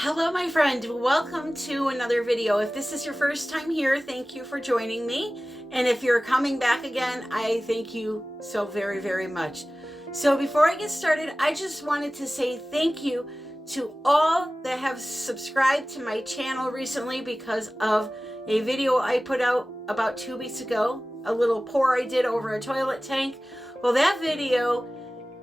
Hello my friend, welcome to another video. If this is your first time here, thank you for joining me. And if you're coming back again, I thank you so very, very much. So before I get started, I just wanted to say thank you to all that have subscribed to my channel recently because of a video I put out about 2 weeks ago, a little pour I did over a toilet tank. Well, that video,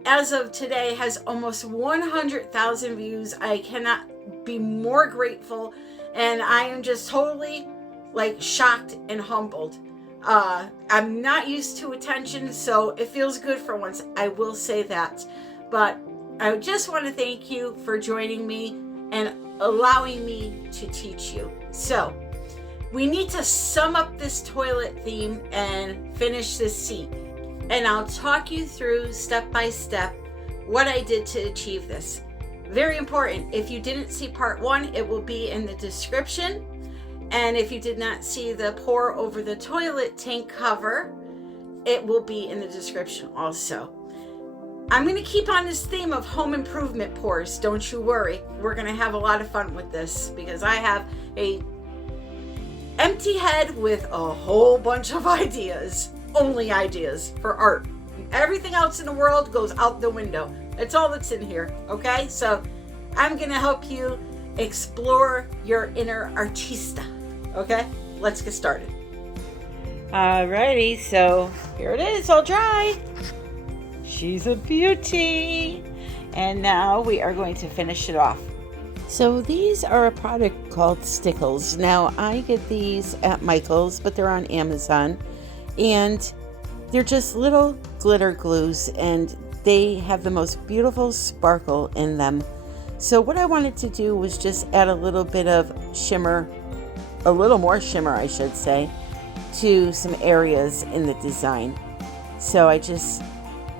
as of today, has almost 100,000 views. I cannot be more grateful, and I am just totally like shocked and humbled. I'm not used to attention, so it feels good for once, I will say that. But I just want to thank you for joining me and allowing me to teach you. So we need to sum up this toilet theme and finish this seat, and I'll talk you through step by step what I did to achieve this. Very important. If you didn't see part 1, it will be in the description. And if you did not see the pour over the toilet tank cover, it will be in the description also. I'm going to keep on this theme of home improvement pours. Don't you worry. We're going to have a lot of fun with this because I have a empty head with a whole bunch of ideas. Only ideas for art. Everything else in the world goes out the window. That's all that's in here, okay? So I'm gonna help you explore your inner artista, okay? Let's get started. Alrighty, so here it is, all dry. She's a beauty. And now we are going to finish it off. So these are a product called Stickles. Now I get these at Michael's, but they're on Amazon. And they're just little glitter glues, and they have the most beautiful sparkle in them. So what I wanted to do was just add a little bit of shimmer, a little more shimmer I should say, to some areas in the design. So I just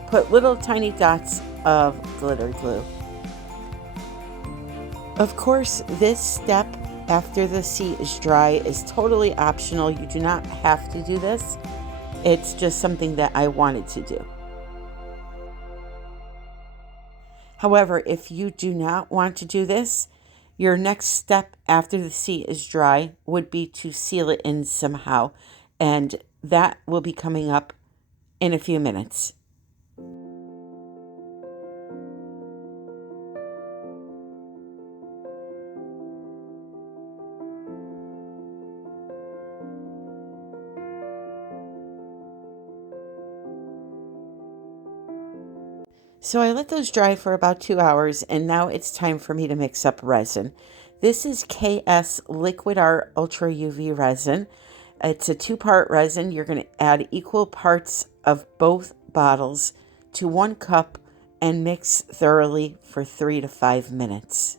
put little tiny dots of glitter glue. Of course, this step after the seat is dry is totally optional. You do not have to do this. It's just something that I wanted to do. However, if you do not want to do this, your next step after the seat is dry would be to seal it in somehow, and that will be coming up in a few minutes. So I let those dry for about 2 hours, and now it's time for me to mix up resin. This is KS Liquid Art Ultra UV resin. It's a 2-part resin. You're going to add equal parts of both bottles to 1 cup and mix thoroughly for 3 to 5 minutes.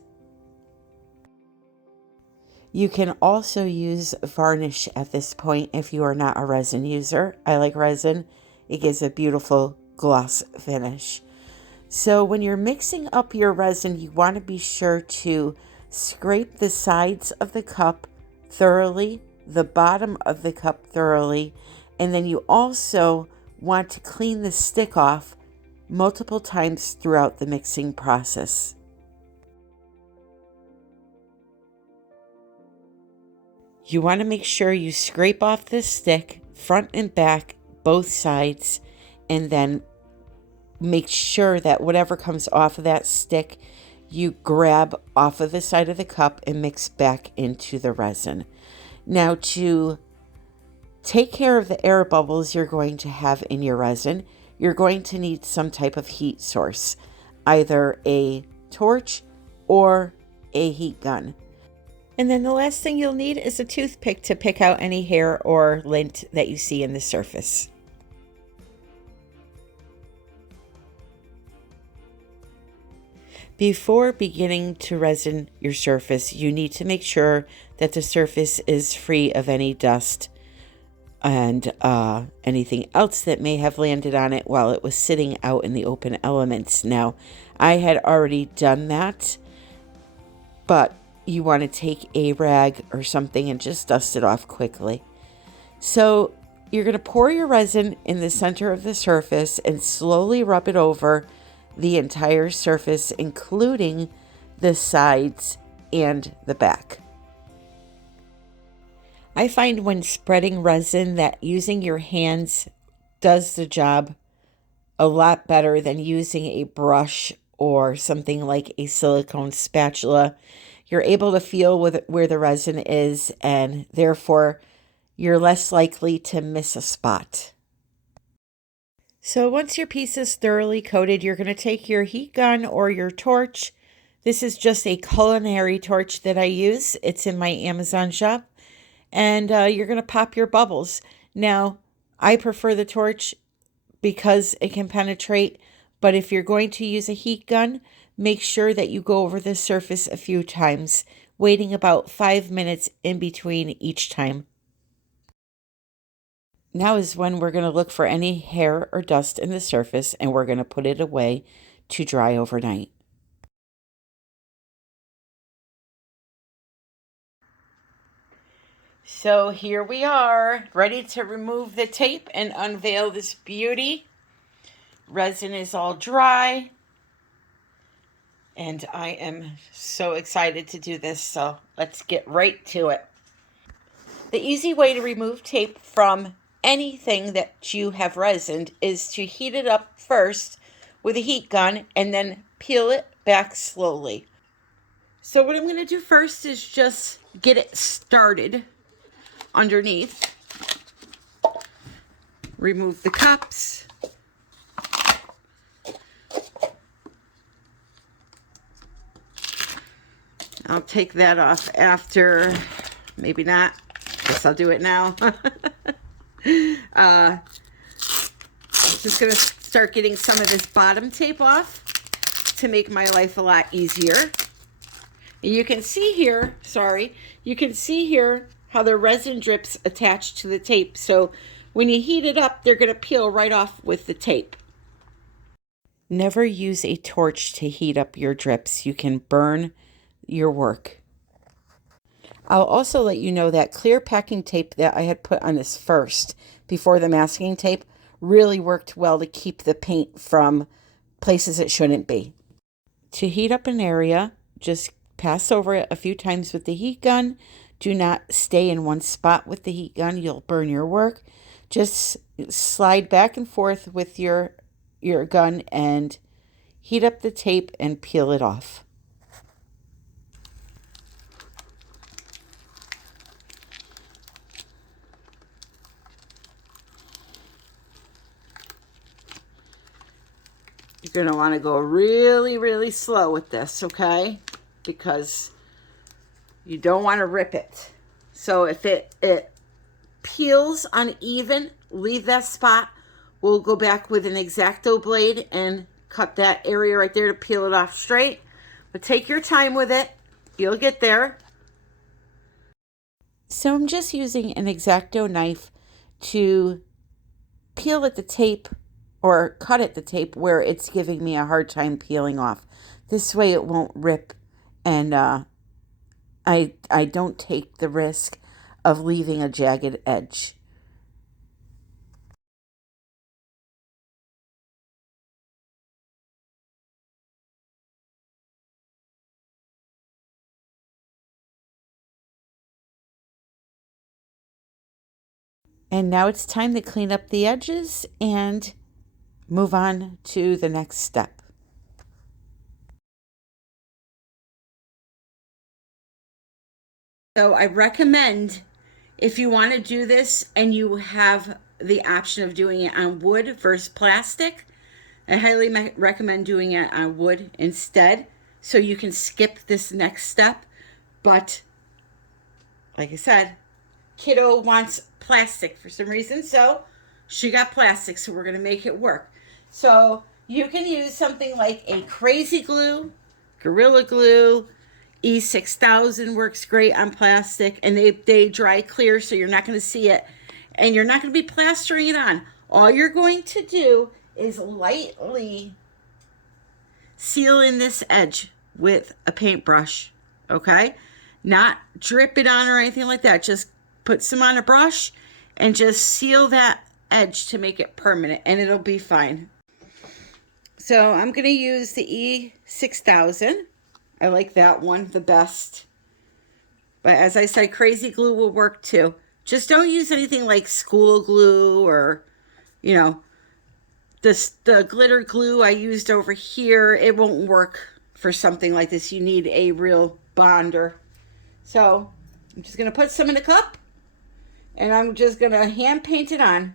You can also use varnish at this point if you are not a resin user. I like resin. It gives a beautiful gloss finish. So when you're mixing up your resin, you want to be sure to scrape the sides of the cup thoroughly, the bottom of the cup thoroughly, and then you also want to clean the stick off multiple times throughout the mixing process. You want to make sure you scrape off the stick, front and back, both sides, and then make sure that whatever comes off of that stick, you grab off of the side of the cup and mix back into the resin. Now, to take care of the air bubbles you're going to have in your resin, you're going to need some type of heat source, either a torch or a heat gun. And then the last thing you'll need is a toothpick to pick out any hair or lint that you see in the surface. Before beginning to resin your surface, you need to make sure that the surface is free of any dust and anything else that may have landed on it while it was sitting out in the open elements. Now, I had already done that, but you want to take a rag or something and just dust it off quickly. So you're going to pour your resin in the center of the surface and slowly rub it over the entire surface, including the sides and the back. I find when spreading resin that using your hands does the job a lot better than using a brush or something like a silicone spatula. You're able to feel where the resin is, and therefore you're less likely to miss a spot. So once your piece is thoroughly coated, you're going to take your heat gun or your torch. This is just a culinary torch that I use. It's in my Amazon shop. And you're going to pop your bubbles. Now, I prefer the torch because it can penetrate. But if you're going to use a heat gun, make sure that you go over the surface a few times, waiting about 5 minutes in between each time. Now is when we're going to look for any hair or dust in the surface, and we're going to put it away to dry overnight. So here we are, ready to remove the tape and unveil this beauty. Resin is all dry, and I am so excited to do this, so let's get right to it. The easy way to remove tape from anything that you have resined is to heat it up first with a heat gun and then peel it back slowly. So what I'm going to do first is just get it started underneath. Remove the cups. I'll take that off after, maybe not. Guess I'll do it now. Just going to start getting some of this bottom tape off to make my life a lot easier. And you can see here, you can see here how the resin drips attached to the tape. So when you heat it up, they're going to peel right off with the tape. Never use a torch to heat up your drips. You can burn your work. I'll also let you know that clear packing tape that I had put on this first before the masking tape really worked well to keep the paint from places it shouldn't be. To heat up an area, just pass over it a few times with the heat gun. Do not stay in one spot with the heat gun. You'll burn your work. Just slide back and forth with your gun and heat up the tape and peel it off. You're going to want to go really, really slow with this, okay? Because you don't want to rip it. So if it peels uneven, leave that spot. We'll go back with an X-Acto blade and cut that area right there to peel it off straight. But take your time with it. You'll get there. So I'm just using an X-Acto knife to peel at the tape or cut at the tape where it's giving me a hard time peeling off. This way it won't rip, and I don't take the risk of leaving a jagged edge. And now it's time to clean up the edges and move on to the next step. So I recommend, if you want to do this and you have the option of doing it on wood versus plastic, I highly recommend doing it on wood instead, so you can skip this next step. But like I said, kiddo wants plastic for some reason, so she got plastic, so we're going to make it work. So you can use something like a Crazy Glue, Gorilla Glue, E6000 works great on plastic, and they dry clear, so you're not going to see it, and you're not going to be plastering it on. All you're going to do is lightly seal in this edge with a paintbrush, okay? Not drip it on or anything like that. Just put some on a brush and just seal that edge to make it permanent, and it'll be fine. So I'm going to use the E6000. I like that one the best. But as I said, crazy glue will work too. Just don't use anything like school glue or, you know, the glitter glue I used over here. It won't work for something like this. You need a real bonder. So I'm just going to put some in a cup and I'm just going to hand paint it on.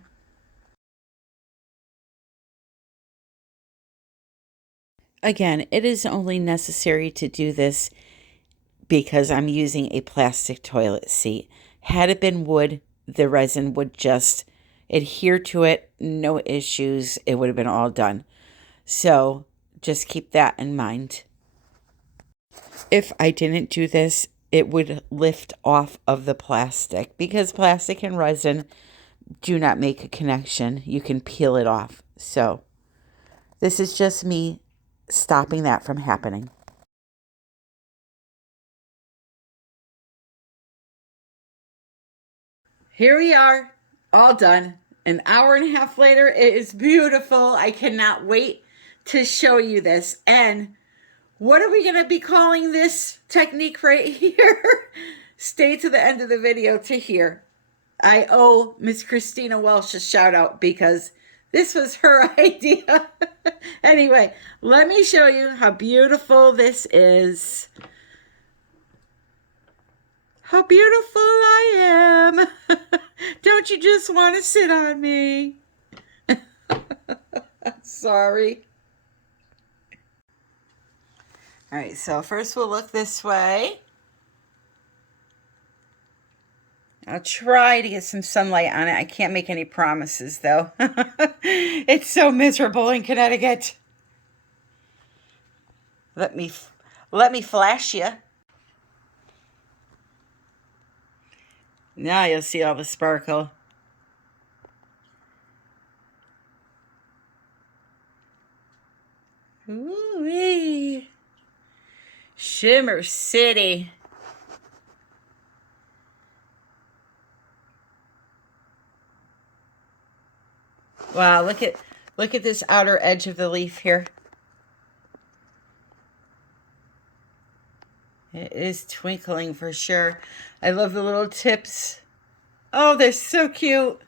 Again, it is only necessary to do this because I'm using a plastic toilet seat. Had it been wood, the resin would just adhere to it, no issues. It would have been all done. So just keep that in mind. If I didn't do this, it would lift off of the plastic because plastic and resin do not make a connection. You can peel it off. So this is just me stopping that from happening. Here we are, all done. An hour and a half later, it is beautiful. I cannot wait to show you this. And what are we going to be calling this technique right here? Stay to the end of the video to hear. I owe Miss Christina Welsh a shout out because this was her idea. Anyway, let me show you how beautiful this is. How beautiful I am. Don't you just want to sit on me? Sorry. All right, so first we'll look this way. I'll try to get some sunlight on it. I can't make any promises, though. It's so miserable in Connecticut. Let me flash you. Now you'll see all the sparkle. Ooh-wee. Shimmer City. Wow, look at this outer edge of the leaf here. It is twinkling for sure. I love the little tips. Oh, they're so cute.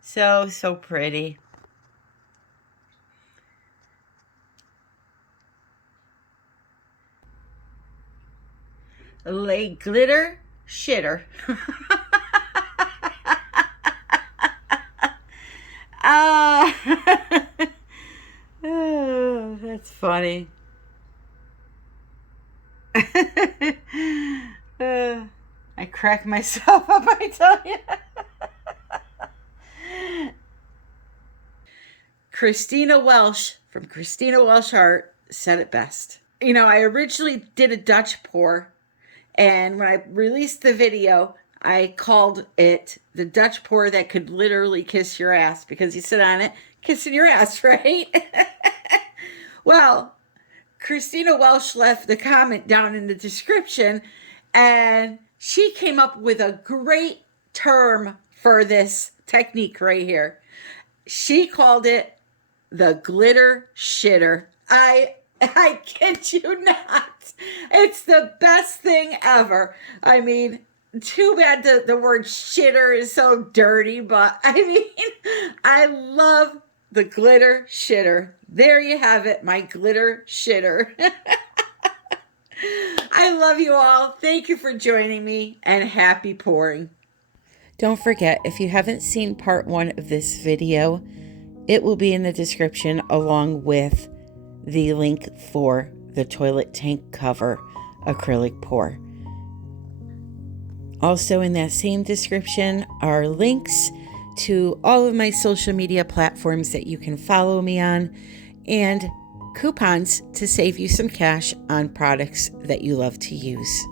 So pretty. Lay glitter shitter. Oh, that's funny. I crack myself up, I tell you. Christina Welsh from Christina Welsh Art said it best. You know, I originally did a Dutch pour, and when I released the video, I called it the Dutch pour that could literally kiss your ass, because you sit on it, kissing your ass, right? Well, Christina Welsh left the comment down in the description, and she came up with a great term for this technique right here. She called it the glitter shitter. I kid you not. It's the best thing ever. I mean, too bad the word shitter is so dirty, but I mean, I love the glitter shitter. There you have it, my glitter shitter. I love you all. Thank you for joining me, and happy pouring. Don't forget, if you haven't seen part 1 of this video, it will be in the description along with the link for the toilet tank cover acrylic pour. Also in that same description are links to all of my social media platforms that you can follow me on, and coupons to save you some cash on products that you love to use.